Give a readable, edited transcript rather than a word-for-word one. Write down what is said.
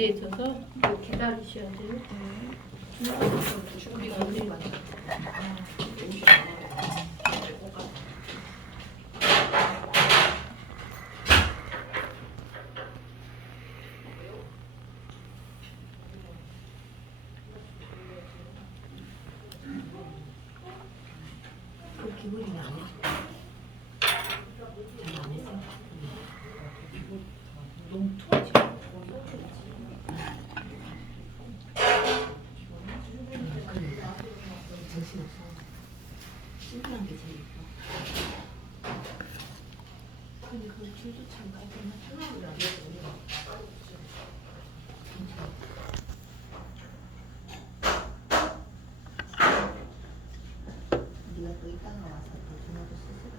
돼 있어서 기다리셔야 돼요. 준비가 어디 갔나? 그 기분이 안 해. 잘안 해서. 너무 투하지. 정신없어. 심플한 게 제일 예뻐. 근데 그 줄도 참 깔끔해. 네가 또 이따가 와서 또 주문도 쓰세요.